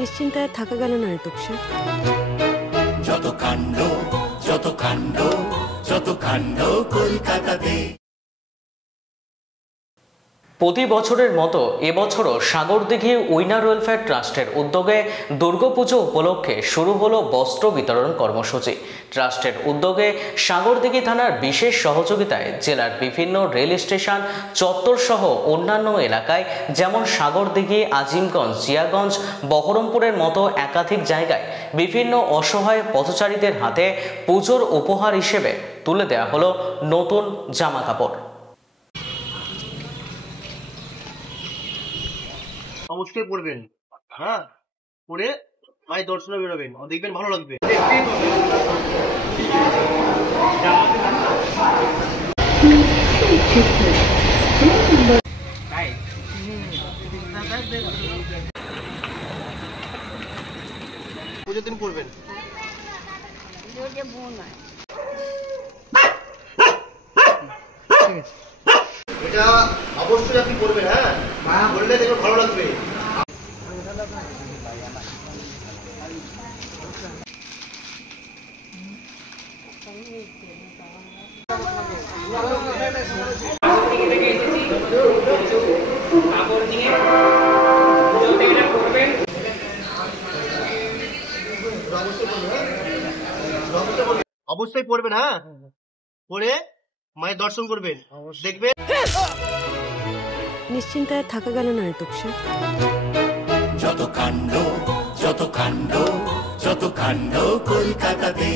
নিশ্চিন্তায় থাকা গেল না ঋতুক স্যার। যত কাণ্ড যত কাণ্ড যত কাণ্ড কলকাতাতে। প্রতি বছরের মতো এবছরও সাগরদিঘি উইনার ওয়েলফেয়ার ট্রাস্টের উদ্যোগে দুর্গাপুজো উপলক্ষে শুরু হলো বস্ত্র বিতরণ কর্মসূচি। ট্রাস্টের উদ্যোগে সাগরদিঘি থানার বিশেষ সহযোগিতায় জেলার বিভিন্ন রেল স্টেশন চত্বর সহ অন্যান্য এলাকায় যেমন সাগরদিঘি, আজিমগঞ্জ, জিয়াগঞ্জ, বহরমপুরের মতো একাধিক জায়গায় বিভিন্ন অসহায় পথচারীদের হাতে পুজোর উপহার হিসেবে তুলে দেওয়া হলো নতুন জামা কাপড়। অবশ্যই পড়বেন, হ্যাঁ, পড়ে মায়ের দর্শনে বেরোবেন, দেখবেন ভালো লাগবে। পুজোর দিন পড়বেন। এটা অবশ্যই আপনি পড়বেন, হ্যাঁ, পড়লে দেখবেন ভালো লাগবে। অবশ্যই পড়বেন, হ্যাঁ, পড়ে মায়ের দর্শন করবেন, দেখবেন। নিশ্চিন্তায় থাকা গেল না ঋতুক স্যার। যত কাণ্ড যত কাণ্ড যত কাণ্ড কলকাতাতে।